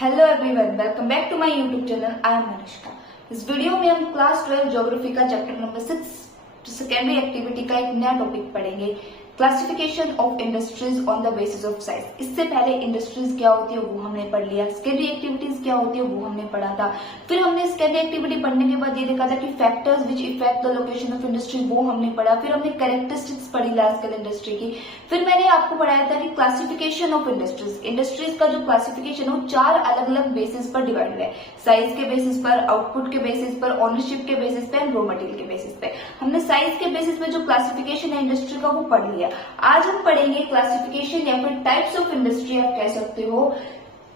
Hello everyone, welcome back to my YouTube channel. I am Anushka. इस वीडियो में हम क्लास 12 ज्योग्राफी का चैप्टर नंबर 6 सेकेंडरी एक्टिविटी का एक नया टॉपिक पढ़ेंगे, classification of industries on the basis of size. इससे पहले इंडस्ट्रीज क्या होती है वो हमने पढ़ लिया, सेकेंडरी एक्टिविटीज क्या होती है वो हमने पढ़ा था। फिर हमने सेकेंडरी एक्टिविटी पढ़ने के बाद ये देखा था कि factors which effect the location of industry, वो हमने पढ़ा। फिर हमने कैरेक्टरिस्टिक्स पढ़ी लार्ज स्केल इंडस्ट्री की। फिर मैंने आपको पढ़ाया था कि क्लासिफिकेशन ऑफ इंडस्ट्रीज, इंडस्ट्रीज का जो क्लासिफिकेशन है वो 4 अलग अलग बेसिस पर डिवाइडेड है, साइज के बेसिस पर, आउटपुट के बेसिस पर, ओनरशिप के बेसिस पे एंड रॉ मटेरियल के बेसिस पे। हमने साइज के बेसिस पे जो क्लासिफिकेशन है इंडस्ट्री का वो पढ़ लिया। आज हम पढ़ेंगे क्लासिफिकेशन या फिर टाइप्स ऑफ इंडस्ट्री आप कह सकते हो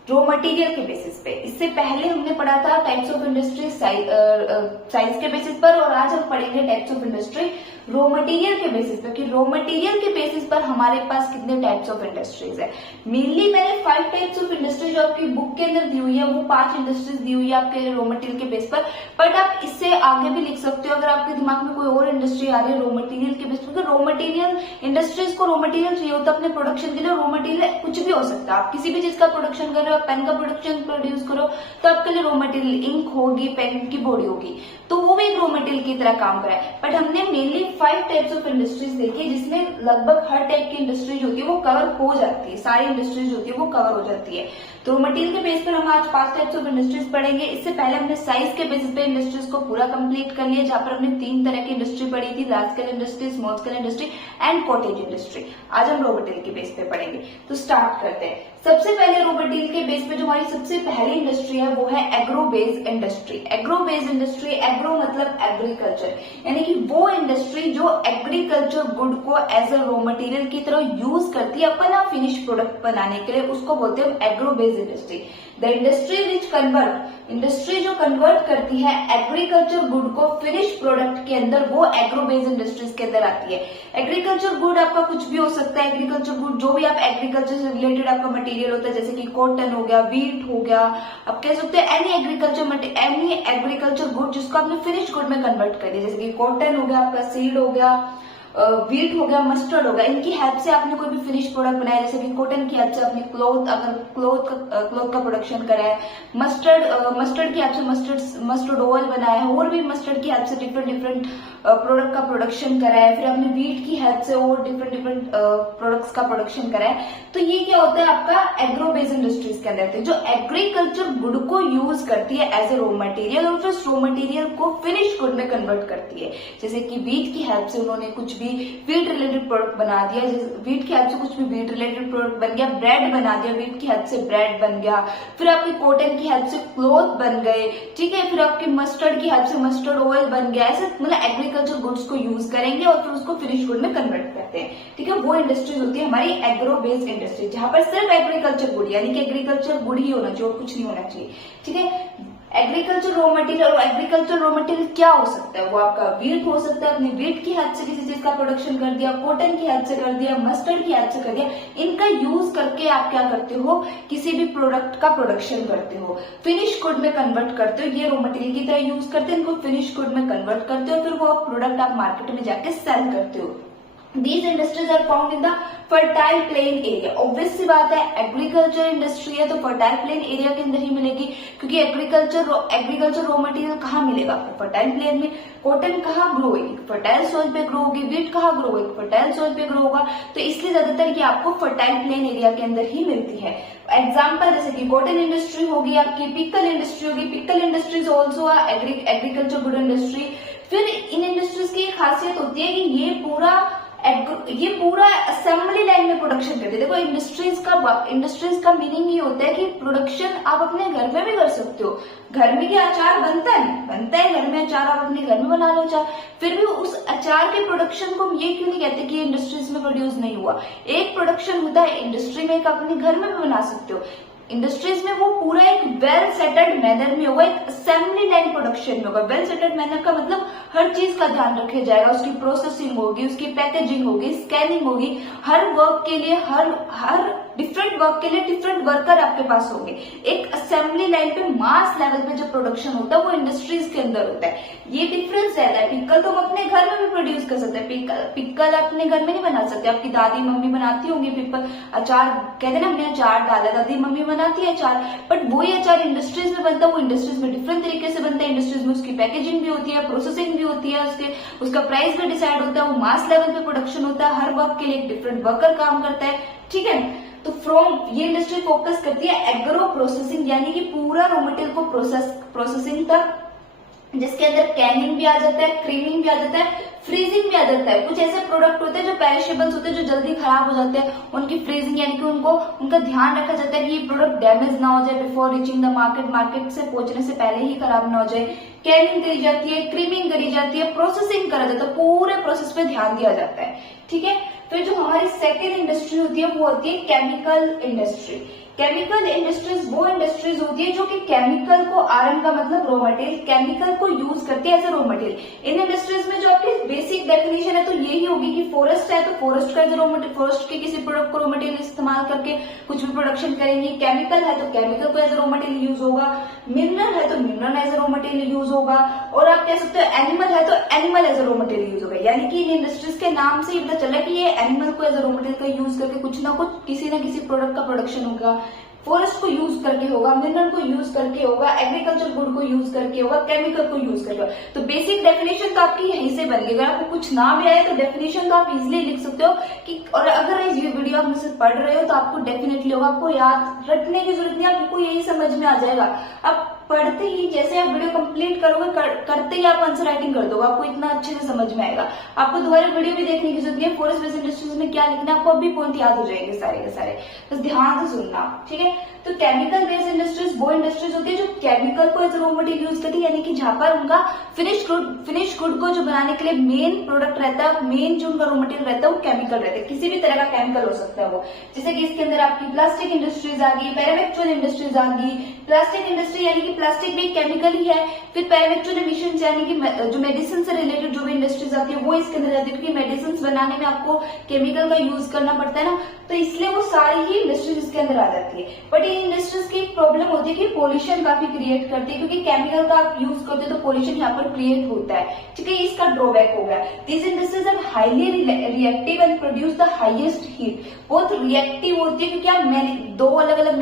रॉ मटेरियल के बेसिस पे। इससे पहले हमने पढ़ा था टाइप्स ऑफ इंडस्ट्री साइज के बेसिस पर, और आज हम पढ़ेंगे types of industry raw material के बेसिस पर कि रॉ मटेरियल के बेसिस पर हमारे पास कितने टाइप्स ऑफ इंडस्ट्रीज है। मेनली मैंने 5 टाइप्स ऑफ इंडस्ट्री जो आपकी बुक के अंदर दी हुई है वो 5 इंडस्ट्रीज दी हुई है आपके रॉ मटेरियल के बेस पर, बट आप इससे आगे भी लिख सकते हो अगर आपके दिमाग में कोई और इंडस्ट्री आ रही है रॉ मटेरियल के बेस पर। रॉ मटेरियल इंडस्ट्रीज को रॉ मटेरियल चाहिए होता है अपने प्रोडक्शन के लिए। रॉ मटेरियल कुछ भी हो सकता है, आप किसी भी चीज का प्रोडक्शन कर रहे हो, पेन का प्रोडक्शन प्रोड्यूस करो तो आपके लिए रॉ मटेरियल इंक होगी, पेन की बॉडी होगी, तो वो भी एक रॉ मटेरियल की तरह काम करे। बट हमने मेनली 5 टाइप्स ऑफ इंडस्ट्रीज देखी जिसमें लगभग हर टाइप की इंडस्ट्रीज होती है वो कवर हो जाती है, सारी इंडस्ट्रीज होती है वो कवर हो जाती है। तो मटेरियल के बेस पर हम आज 5 टाइप्स ऑफ इंडस्ट्रीज पढ़ेंगे। इससे पहले हमने साइज के बेसिस पे इंडस्ट्रीज को पूरा कंप्लीट कर लिया, जहां पर हमने 3 तरह की इंडस्ट्री पढ़ी थी, large scale industry, small scale industry and cottage industry. आज हम रॉ मटेरियल के बेस पे पढ़ेंगे। तो स्टार्ट करते हैं। सबसे पहले रॉ मटेरियल के बेस पे जो हमारी सबसे पहली इंडस्ट्री है वो है agro based industry. Agro based industry, agro मतलब एग्रीकल्चर, यानी कि वो इंडस्ट्री जो एग्रीकल्चर गुड को एज अ रॉ मटेरियल की तरह यूज करती है अपना फिनिश प्रोडक्ट बनाने के लिए, उसको बोलते हैं agro based industry. The industry which convert, industry जो कन्वर्ट करती है एग्रीकल्चर गुड को फिनिश प्रोडक्ट के अंदर, वो एग्रो बेस्ड इंडस्ट्रीज के अंदर आती है। एग्रीकल्चर गुड आपका कुछ भी हो सकता है, एग्रीकल्चर गुड जो भी आप एग्रीकल्चर से रिलेटेड आपका मटेरियल होता है, जैसे कि कॉटन हो गया, वीट हो गया, आप कह सकते हैं एनी एग्रीकल्चर गुड जिसको आपने फिनिश गुड में कन्वर्ट कर दिया, जैसे कि कॉटन हो गया, आपका सीड हो गया, वीट हो गया, मस्टर्ड हो गया। इनकी हेल्प से आपने कोई भी फिनिश प्रोडक्ट बनाया, जैसे कि कॉटन की हेल्प से आपने क्लोथ, अगर क्लोथ का प्रोडक्शन करा है, मस्टर्ड की हेल्प से मस्टर्ड ऑयल बनाया है, और भी मस्टर्ड की हेल्प से डिफरेंट प्रोडक्ट का प्रोडक्शन करा है। फिर आपने वीट की हेल्प से और डिफरेंट प्रोडक्ट्स का प्रोडक्शन करा है। तो ये क्या होता है आपका एग्रो बेस्ड इंडस्ट्रीज के अंदर, जो एग्रीकल्चर गुड को यूज करती है एज ए रॉ मटेरियल और फिर रॉ मटेरियल को फिनिश गुड में कन्वर्ट करती है। जैसे कि वीट की हेल्प से उन्होंने कुछ वीट रिलेटेड प्रोडक्ट बना दिया, वीट की हेल्प से कुछ भी वीट रिलेटेड प्रोडक्ट बन गया, ब्रेड बना दिया, वीट की हेल्प से ब्रेड बन गया। फिर आपकी कॉटन की हेल्प से क्लोथ बन गए, ठीक है। फिर आपकी मस्टर्ड की हेल्प से मस्टर्ड ऑयल बन गया। ऐसे मतलब एग्रीकल्चर गुड्स को यूज करेंगे और फिर उसको फिनिश गुड में कन्वर्ट करते हैं, ठीक है। वो इंडस्ट्रीज होती है हमारी एग्रो बेस्ड इंडस्ट्री, जहां पर सिर्फ एग्रीकल्चर गुड यानी कि एग्रीकल्चर गुड ही होना चाहिए और कुछ नहीं होना चाहिए, ठीक है। एग्रीकल्चर रॉ मटेरियल, और एग्रीकल्चर रॉ मटेरियल क्या हो सकता है, वो आपका वीट हो सकता है, अपने वीट की हेल्प से किसी चीज का प्रोडक्शन कर दिया, कॉटन की हेल्प से कर दिया, मस्टर्ड की हेल्प से कर दिया। इनका यूज करके आप क्या करते हो, किसी भी प्रोडक्ट का प्रोडक्शन करते हो, फिनिश गुड में कन्वर्ट करते हो। ये रॉ मटेरियल की तरह यूज करते हो, इनको फिनिश गुड में कन्वर्ट करते हो, फिर वो प्रोडक्ट आप मार्केट में जाके सेल करते हो। These industries are found in the fertile plain area। Obvious सी बात है, एग्रीकल्चर इंडस्ट्री है तो फर्टाइल प्लेन एरिया के अंदर ही मिलेगी, क्योंकि एग्रीकल्चर रॉ मटेरियल कहाँ मिलेगा आपको, फर्टाइल प्लेन में। कॉटन कहाँ ग्रो होगी, फर्टाइल सॉइल पे ग्रो होगी। वीट कहाँ ग्रो होगी, फर्टाइल सॉइल पे ग्रो होगा। तो इसलिए ज्यादातर ये आपको फर्टाइल प्लेन एरिया के अंदर ही मिलती है। एग्जाम्पल जैसे कि कॉटन इंडस्ट्री होगी, आपकी पिकल इंडस्ट्री होगी। Pickle industry is also agriculture good industry. फिर इन इंडस्ट्रीज की एक खासियत होती है कि ये पूरा असेंबली लाइन में प्रोडक्शन करते हैं। देखो इंडस्ट्रीज का मीनिंग ये होता है कि प्रोडक्शन आप अपने घर में भी कर सकते हो। घर में क्या अचार बनता है घर में अचार, आप अपने घर में बना लो अचार। फिर भी उस अचार के प्रोडक्शन को हम ये क्यों नहीं कहते कि इंडस्ट्रीज में प्रोड्यूस नहीं हुआ। एक प्रोडक्शन होता है इंडस्ट्री में, एक अपने घर में भी बना सकते हो। इंडस्ट्रीज में वो पूरा एक वेल सेटल्ड मैनर में होगा, एक असेंबली लाइन प्रोडक्शन में होगा। वेल सेटल्ड मैनर का मतलब हर चीज का ध्यान रखा जाएगा, उसकी प्रोसेसिंग होगी, उसकी पैकेजिंग होगी, स्कैनिंग होगी। हर वर्क के लिए हर डिफरेंट वर्क के लिए डिफरेंट वर्कर आपके पास होंगे। एक असेंबली लाइन पे मास लेवल पे जो प्रोडक्शन होता है वो इंडस्ट्रीज के अंदर होता है। ये डिफरेंस रहता है। पिकल तो हम अपने घर में भी प्रोड्यूस कर सकते हैं। पिकल अपने घर में नहीं बना सकते। आपकी दादी मम्मी बनाती होंगी पिकल, अचार कहते हैं ना, हमने अचार डाला, दादी मम्मी बनाती है अचार, बट वही अचार इंडस्ट्रीज में बनता है। वो इंडस्ट्रीज में डिफरेंट तरीके से बनता है। इंडस्ट्रीज में उसकी पैकेजिंग भी होती है, प्रोसेसिंग भी होती है, उसका प्राइस भी डिसाइड होता है। वो मास लेवल पे प्रोडक्शन होता है। हर वर्क के लिए एक डिफरेंट वर्कर काम करता है, ठीक है। तो फ्रॉम ये इंडस्ट्री फोकस करती है एग्रो प्रोसेसिंग, यानी कि पूरा रॉ मटेरियल को प्रोसेसिंग तक, जिसके अंदर कैनिंग भी आ जाता है, क्रीमिंग भी आ जाता है, फ्रीजिंग भी आ जाता है। कुछ ऐसे प्रोडक्ट होते हैं जो पेरिशेबल्स होते हैं, जो जल्दी खराब हो जाते हैं, उनकी फ्रीजिंग यानी कि उनका ध्यान रखा जाता है कि ये प्रोडक्ट डैमेज ना हो जाए बिफोर रीचिंग द मार्केट से पहुंचने से पहले ही खराब ना हो जाए। कैनिंग करी जाती है, क्रीमिंग करी जाती है, प्रोसेसिंग करा जाता है, पूरे प्रोसेस पे ध्यान दिया जाता है, ठीक है। फिर जो हमारी सेकेंड इंडस्ट्री होती है वो होती है केमिकल इंडस्ट्री। केमिकल इंडस्ट्रीज वो इंडस्ट्रीज होती है जो कि केमिकल को, आरएम का मतलब रॉ मटेरियल, केमिकल को यूज करती है एज ए रॉ मटेरियल। इन इंडस्ट्रीज में जो आपकी बेसिक डेफिनेशन है तो यही होगी कि फॉरेस्ट है तो फॉरेस्ट का as a raw material, forest के किसी प्रोडक्ट को रॉ मटेरियल इस्तेमाल करके कुछ भी प्रोडक्शन करेंगे। केमिकल है तो केमिकल को as a raw material use होगा। मिनरल है तो mineral as a raw material use होगा। और आप कह सकते हो एनिमल है तो animal as a raw material use होगा। यानी कि इन इंडस्ट्रीज के नाम से ये पता चला कि ये एनिमल को एज ए रॉ मटेरियल का यूज करके कुछ ना कुछ किसी न किसी प्रोडक्ट का प्रोडक्शन होगा। फॉरेस्ट को यूज करके होगा, मिनरल को यूज करके होगा, एग्रीकल्चर गुड को यूज करके होगा, केमिकल को यूज करके होगा। तो बेसिक डेफिनेशन तो आपकी यहीं से बन गई। अगर आपको कुछ ना भी आए तो डेफिनेशन तो आप इजिली लिख सकते हो कि, और अगर ये वीडियो आप मुझसे पढ़ रहे हो तो आपको डेफिनेटली होगा, आपको याद रखने की जरूरत नहीं, आपको यही समझ में आ जाएगा। अब पढ़ते ही जैसे आप वीडियो कंप्लीट करोगे, करते ही आप आंसर राइटिंग कर दोगे, आपको इतना अच्छे से समझ में आएगा। आपको दोबारा वीडियो भी देखने की जरूरत नहीं है। फॉरेस्ट बेस्ड इंडस्ट्रीज में क्या लिखना है आपको अभी पॉइंट याद हो जाएंगे सारे के सारे, बस ध्यान से सुनना, ठीक है। तो केमिकल बेस्ड इंडस्ट्रीज वो इंडस्ट्रीज होती है जो केमिकल को एज रॉ मटेरियल यूज करती है, यानी कि जहां पर उनका फिनिश गुड को जो बनाने के लिए मेन प्रोडक्ट रहता है, मेन जो उनका रॉ मटेरियल रहता है वो केमिकल रहता है। किसी भी तरह का केमिकल हो सकता है वो, जैसे कि इसके अंदर आपकी प्लास्टिक इंडस्ट्रीज आ गई, पैरामेक्चुअल इंडस्ट्रीज आ गई। प्लास्टिक इंडस्ट्री यानी कि प्लास्टिक भी केमिकल ही है। फिर पैरामेक्चुअल एमिशन यानी कि जो मेडिसिन से रिलेटेड जो भी इंडस्ट्रीज आती है वो इसके अंदर आती है, क्योंकि मेडिसिन बनाने में आपको केमिकल का यूज करना पड़ता है ना, तो इसलिए वो सारी ही इंडस्ट्रीज इसके अंदर आ जाती है। बट इन इंडस्ट्रीज की एक प्रॉब्लम होती है कि पोल्यूशन काफी क्रिएट करती है, क्योंकि केमिकल का आप यूज करते हो तो पोल्यूशन यहाँ पर क्रिएट होता है, ठीक है। इसका ड्रॉबैक हो गया। This industries are highly reactive and produce the highest heat. बहुत रिएक्टिव होती है क्योंकि आप दो अलग अलग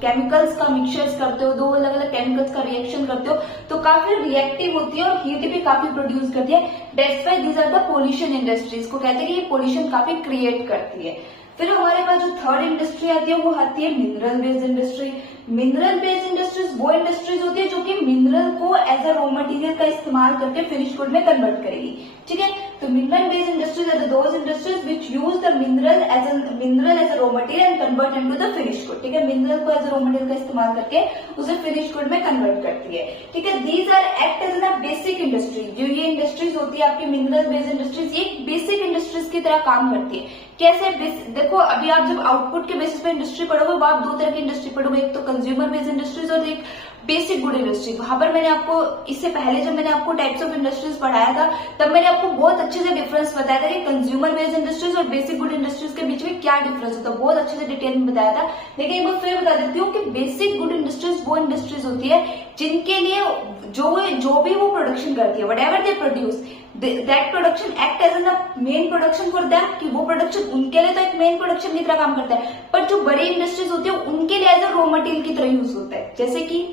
केमिकल्स का मिक्सचर्स करते हो, दो अलग अलग केमिकल्स का रिएक्शन करते हो, तो काफी रिएक्टिव होती है और हीट भी काफी प्रोड्यूस करती है। That's why these are the pollution industries, को कहते हैं कि ये पोल्यूशन काफी क्रिएट करती है। फिर हमारे पास जो थर्ड इंडस्ट्री आती है वो आती है mineral based industry. Mineral based industries वो इंडस्ट्रीज होती है जो कि मिनरल को एज अ रॉ मटेरियल का इस्तेमाल करके फिनिश गुड में कन्वर्ट करेगी, ठीक है। तो mineral based industries are those industries which use the mineral as a raw material and convert into the finish good, ठीक है। मिनरल को एज अ रॉ मटेरियल का इस्तेमाल करके उसे फिनिश गुड में कन्वर्ट करती है, ठीक है। These are act as a basic industry. जो ये इंडस्ट्रीज होती है आपकी मिनरल बेस्ड इंडस्ट्रीज, ये बेसिक इंडस्ट्रीज की तरह काम करती है। कैसे? देखो अभी आप जब आउटपुट के बेसिस पे इंडस्ट्री पढ़ोगे वो आप दो तरह की इंडस्ट्री पढ़ोगे, एक तो कंज्यूमर बेस्ड इंडस्ट्रीज और एक बेसिक गुड इंडस्ट्री। वहां पर मैंने आपको इससे पहले जब मैंने आपको टाइप्स ऑफ इंडस्ट्रीज पढ़ाया था तब मैंने आपको बहुत अच्छे से डिफरेंस बताया था कि कंज्यूमर बेस्ड इंडस्ट्रीज और बेसिक गुड इंडस्ट्रीज के बीच में क्या डिफरेंस होता है, बहुत अच्छे से डिटेल में बताया था। लेकिन एक बार फिर बता देती हूँ कि बेसिक गुड इंडस्ट्रीज वो इंडस्ट्रीज होती है जिनके लिए जो भी वो प्रोडक्शन करती है, whatever they produce, that production act as an main production for that, कि वो प्रोडक्शन उनके लिए तो एक मेन प्रोडक्शन की तरह काम करता है, पर जो बड़ी इंडस्ट्रीज होती है उनके लिए एज अ रॉ मटेरियल की तरह यूज होता है। जैसे कि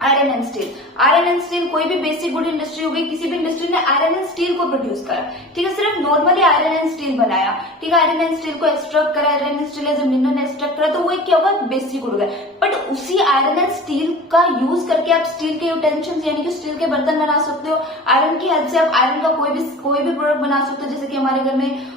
iron and steel. Iron and steel कोई भी बेसिक गुड इंडस्ट्री हो गई, किसी भी इंडस्ट्री ने आयरन एंड स्टील को प्रोड्यूस करा, ठीक है, सिर्फ नॉर्मली आयरन एंड स्टील बनाया, ठीक है, आयरन एंड स्टील को एक्सट्रैक्ट करा, iron and steel as a mineral extract करा, तो वो क्या होगा, बेसिक गुड हो गया। बट उसी आयरन एंड स्टील का यूज करके आप स्टील के यूटेंसिल्स यानी कि स्टील के बर्तन बना सकते हो। आयरन की हेल्प से आप आयरन का कोई भी प्रोडक्ट बना सकते हो, जैसे कि हमारे घर में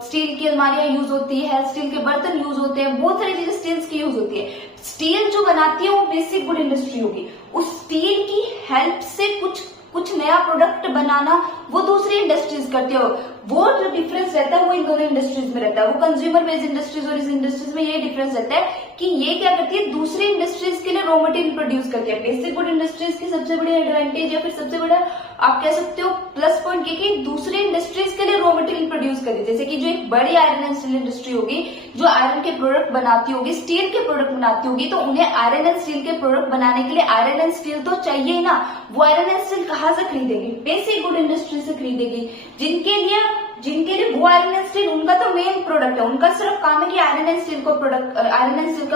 स्टील की अलमारियां यूज होती है, स्टील के बर्तन यूज होते हैं, बहुत सारी चीजें स्टील की यूज होती है। स्टील जो बनाती है वो बेसिक गुड इंडस्ट्री होगी। उस स्टील की हेल्प से कुछ नया प्रोडक्ट बनाना वो दूसरी इंडस्ट्रीज करते हो। वो जो डिफरेंस रहता है वो इन दोनों इंडस्ट्रीज में रहता है। वो कंज्यूमर बेस्ड इंडस्ट्रीज और इस इंडस्ट्रीज में ये डिफरेंस रहता है कि ये क्या करती है, दूसरी इंडस्ट्रीज के लिए रॉ मटेरियल प्रोड्यूस करती है। बेसिक गुड इंडस्ट्रीज की सबसे बड़ी एडवांटेज या फिर सबसे बड़ा आप कह सकते हो प्लस पॉइंट ये कि दूसरी इंडस्ट्रीज के लिए रॉ मटेरियल प्रोड्यूस करती है। जैसे कि जो एक बड़ी आयरन एंड स्टील इंडस्ट्री होगी, जो आयरन के प्रोडक्ट बनाती होगी, स्टील के प्रोडक्ट बनाती होगी, तो उन्हें आयरन एंड स्टील के प्रोडक्ट बनाने के लिए आयरन एंड स्टील तो चाहिए ना। वो आयरन एंड स्टील कहाँ से खरीदेगी, बेसिक गुड इंडस्ट्री से खरीदेगी, जिनके लिए वो आयरन एंड स्टील उनका तो मेन प्रोडक्ट है, उनका सिर्फ काम है कि आयरन एंड स्टील का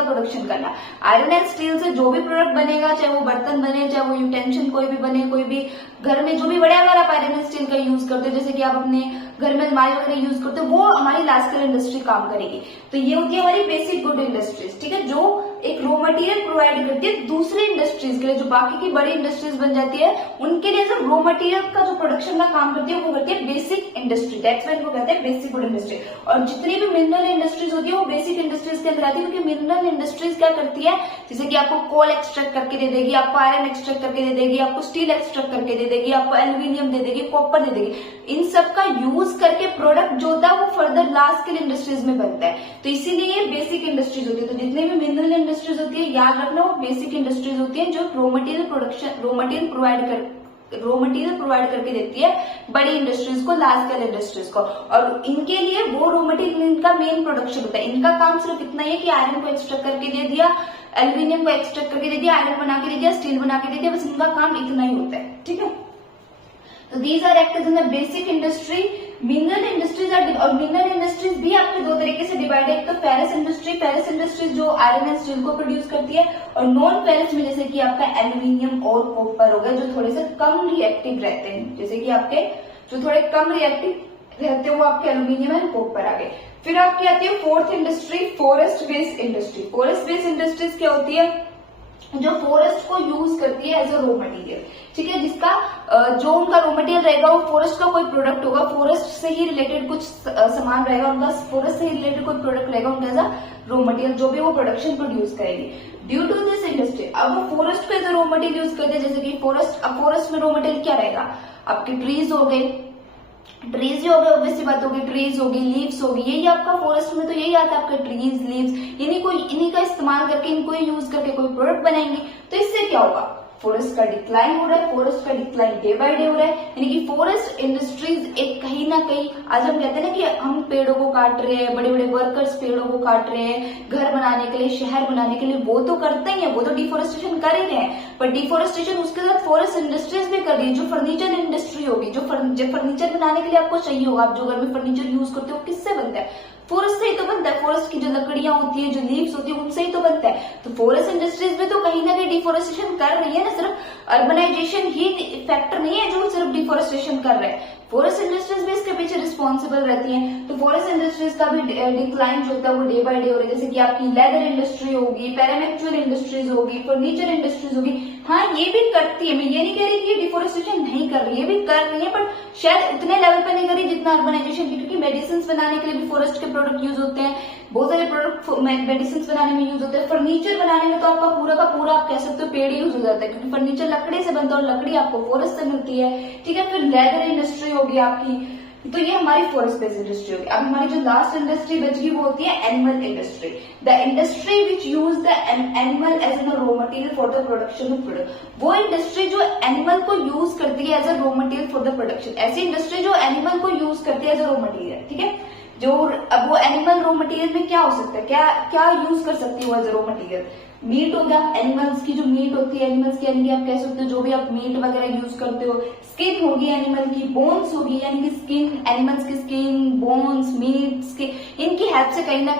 प्रोडक्शन करना। आयरन एंड स्टील से जो भी प्रोडक्ट बनेगा, चाहे वो बर्तन बने, चाहे वो यूटेंशन कोई भी बने, कोई भी घर में जो भी बड़े अगर आप आयरन एंड स्टील का यूज करते हो, जैसे कि आप अपने घर में अलमारी वगैरह यूज करते हो, वो हमारी लार्ज स्केल इंडस्ट्री काम करेगी। तो ये होती है हमारी बेसिक गुड इंडस्ट्रीज, ठीक है, जो एक रॉ मटेरियल प्रोवाइड करती है दूसरी इंडस्ट्रीज के लिए, जो बाकी की बड़ी इंडस्ट्रीज बन जाती है उनके लिए जो रॉ मटेरियल का जो प्रोडक्शन का काम करती है वो करती है बेसिक इंडस्ट्री। दैट्स व्हाई इनको कहते हैं बेसिक गुड इंडस्ट्री। और जितनी भी मिनरल इंडस्ट्रीज होती है वो बेसिक इंडस्ट्रीज के अंदर आती है, क्योंकि मिनरल इंडस्ट्रीज क्या करती है, जैसे कि आपको कोल एक्सट्रैक्ट करके दे देगी, आपको आयरन एक्सट्रैक्ट करके दे देगी, आपको स्टील एक्सट्रैक्ट करके दे देगी, आपको एल्यूमिनियम दे देगी, कॉपर दे देगी। इन सब का यूज करके प्रोडक्ट जो होता है वो फर्दर लार्ज स्केल इंडस्ट्रीज में बनता है। तो इसीलिए ये बेसिक इंडस्ट्रीज होती है। तो जितने भी मिनरल इंडस्ट्रीज होती है याद रखना वो बेसिक इंडस्ट्रीज होती है, जो रॉ मटेरियल प्रोवाइड करके देती है बड़ी इंडस्ट्रीज को, लार्ज स्केल इंडस्ट्रीज को। और इनके लिए वो रॉ मटेरियल इनका मेन प्रोडक्शन होता है। इनका काम सिर्फ इतना ही है कि आयरन को एक्सट्रैक्ट करके दे दिया, एल्यूमिनियम को एक्सट्रैक्ट करके दे दिया, आयरन बना के दे दिया, स्टील बना के दे दिया, बस इनका काम इतना ही होता है, ठीक है। तो these are act in the basic industry. Mineral industries और मिनरल इंडस्ट्रीज भी आपके दो तरीके से डिवाइड है। एक तो फेरस इंडस्ट्री जो आयरन एंड स्टील को प्रोड्यूस करती है, और नॉन फेरस में जैसे कि आपका एल्यूमिनियम और कॉपर हो गए, जो थोड़े से कम रिएक्टिव रहते हैं, जैसे कि आपके जो थोड़े कम रिएक्टिव रहते हैं वो आपके एल्यूमिनियम एंड कॉपर आ गए। फिर आपकी आती है fourth industry, forest based industry. Forest based industries क्या होती है, जो फॉरेस्ट को यूज करती है एज अ रॉ मटेरियल, ठीक है, जिसका जो उनका रॉ मटेरियल रहेगा वो फॉरेस्ट का कोई प्रोडक्ट होगा, फॉरेस्ट से ही रिलेटेड कुछ सामान रहेगा उनका, फॉरेस्ट से ही रिलेटेड कोई प्रोडक्ट रहेगा उनका एज अ रॉ मटेरियल, जो भी वो प्रोडक्शन प्रोड्यूस करेगी ड्यू टू दिस इंडस्ट्री। अब वो फॉरेस्ट को as a raw material use करते हैं, जैसे कि फॉरेस्ट में रॉ मटेरियल क्या रहेगा, आपके ट्रीज हो गए, ट्रीज ही हो गए, ऑब्वियस सी बात होगी, ट्रीज होगी, लीव्स होगी, यही आपका फॉरेस्ट में तो यही आता है आपका ट्रीज, लीव्स, इन्हीं का इस्तेमाल करके, इनको यूज करके कोई प्रोडक्ट बनाएंगे। तो इससे क्या होगा, फॉरेस्ट का डिक्लाइन हो रहा है, फॉरेस्ट का डिक्लाइन डे बाय डे हो रहा है, यानी कि फॉरेस्ट इंडस्ट्रीज एक कहीं ना कहीं, आज हम कहते हैं ना कि हम पेड़ों को काट रहे हैं, बड़े बड़े वर्कर्स पेड़ों को काट रहे हैं घर बनाने के लिए, शहर बनाने के लिए, वो तो करते ही है, वो तो डिफोरेस्टेशन कर ही रहे हैं, पर डिफोरेस्टेशन उसके साथ फॉरेस्ट इंडस्ट्रीज भी कर रही है। जो फर्नीचर इंडस्ट्री होगी, जो फर्नीचर बनाने के लिए आपको चाहिए होगा, आप जो घर में फर्नीचर यूज करते हो किससे बनता है, फॉरेस्ट से ही तो बनता है, फॉरेस्ट की जो लकड़ियां होती है, जो लीव्स होती है, उनसे ही तो बनता है। तो फॉरेस्ट इंडस्ट्रीज में तो कहीं ना कहीं डिफोरेस्टेशन कर रही है ना, सिर्फ अर्बनाइजेशन ही फैक्टर नहीं है जो सिर्फ डिफोरेस्टेशन कर रहे हैं, फॉरेस्ट इंडस्ट्रीज भी इसके पीछे रिस्पॉन्सिबल रहती हैं। तो फॉरेस्ट इंडस्ट्रीज का भी डिक्लाइन जो होता है वो डे बाय डे हो रहा है, जैसे कि आपकी लेदर इंडस्ट्री होगी, पैरामेक्चुअल इंडस्ट्रीज होगी, फर्नीचर इंडस्ट्रीज होगी। हाँ, ये भी करती है, मैं ये नहीं कह रही कि डिफोरेस्टेशन नहीं कर रही है, ये भी कर रही है, पर शायद उतने लेवल पे नहीं कर रही जितना अर्बनाइजेशन की, क्योंकि मेडिसिन बनाने के लिए भी फॉरेस्ट के प्रोडक्ट यूज होते हैं, बहुत सारे प्रोडक्ट मेडिसिन बनाने में यूज होते हैं, फर्नीचर बनाने में तो आपका पूरा का पूरा आप कह सकते हो पेड़ यूज हो जाता है, क्योंकि फर्नीचर लकड़ी से बनता है और लकड़ी आपको फॉरेस्ट से मिलती है, ठीक है। फिर लेदर इंडस्ट्री होगी आपकी, तो ये हमारी फॉरेस्ट बेस्ड इंडस्ट्री होगी। अब हमारी जो लास्ट इंडस्ट्री बच गई वो होती है animal industry, the industry which use the animal as an raw material for the production of product. वो इंडस्ट्री जो एनिमल को यूज करती है as a raw material for the production, ऐसी इंडस्ट्री जो एनिमल को यूज करती है एज अ रॉ मटेरियल, ठीक है। जो अब वो एनिमल रॉ मटेरियल में क्या हो सकता है, क्या यूज कर सकती है वो as a raw material, meat हो गया, एनिमल्स की जो मीट होती है, एनिमल्स की यानी कि आप कह सकते हो जो भी आप मीट वगैरह यूज करते हो, स्किन होगी एनिमल की, बोन्स होगी यानी कि स्किन, एनिमल्स की स्किन, बोन्स, मीट्स के, इनकी हेल्प से कहीं ना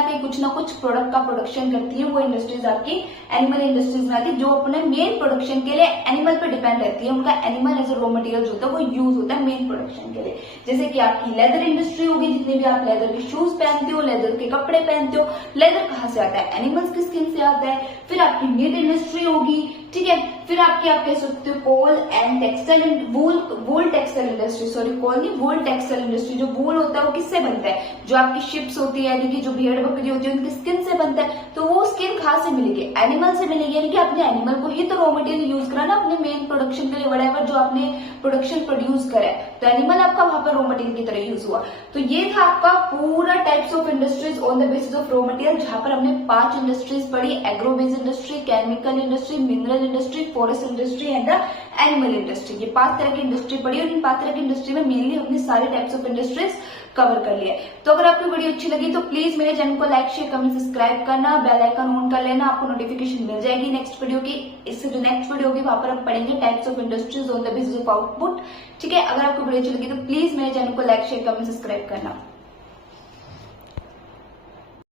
कहीं कुछ ना कुछ प्रोडक्ट का प्रोडक्शन करती है वो इंडस्ट्रीज आपकी एनिमल इंडस्ट्रीज में आती है, जो अपने मेन प्रोडक्शन के लिए एनिमल पे डिपेंड रहती है, उनका animal as a raw material जो होता है वो यूज होता है मेन प्रोडक्शन के लिए। जैसे कि आपकी लेदर इंडस्ट्री होगी, जितने भी आप लेदर के शूज पहनते हो, लेदर के कपड़े पहनते हो, लेदर कहाँ से आता है, एनिमल्स की स्किन से आता है। फिर आपकी मीट इंडस्ट्री होगी, ठीक है। फिर आपकी आप कह सकते हो coal and textile wool textile industry, sorry coal नहीं, वूल टेक्सटाइल इंडस्ट्री। जो वूल होता है वो किससे बनता है, जो आपकी शिप्स होती है यानी कि जो भेड़ बकरी होती है उनकी स्किन से बनता है, तो वो स्किन कहाँ से मिलेगी, एनिमल से मिलेगी, यानी कि अपने एनिमल को ही तो रॉ मटेरियल यूज करा ना अपने मेन प्रोडक्शन के लिए, वटेवर जो आपने प्रोडक्शन प्रोड्यूस करा है, तो एनिमल आपका वहां पर रॉ मटेरियल की तरह यूज हुआ। तो ये था आपका पूरा types of industries on the basis of raw material, जहां पर हमने 5 इंडस्ट्रीज पढ़ी, agro based industry, chemical industry, mineral industry, forest industry and the animal industry. ये 5 तरह की इंडस्ट्री पढ़ी और इन 5 तरह की इंडस्ट्री में मेनली हमने सारे टाइप्स ऑफ इंडस्ट्रीज कवर कर लिया। तो अगर आपको वीडियो अच्छी लगी तो प्लीज मेरे चैनल को लाइक शेयर कमेंट सब्सक्राइब करना, बेल आइकन ऑन कर लेना, आपको नोटिफिकेशन मिल जाएगी नेक्स्ट वीडियो की। इससे जो नेक्स्ट वीडियो होगी वहां पर हम पढ़ेंगे types of industries on the basis of output. ठीक है, अगर आपको वीडियो अच्छी लगी तो प्लीज मेरे चैनल को लाइक शेयर कमेंट सब्सक्राइब करना।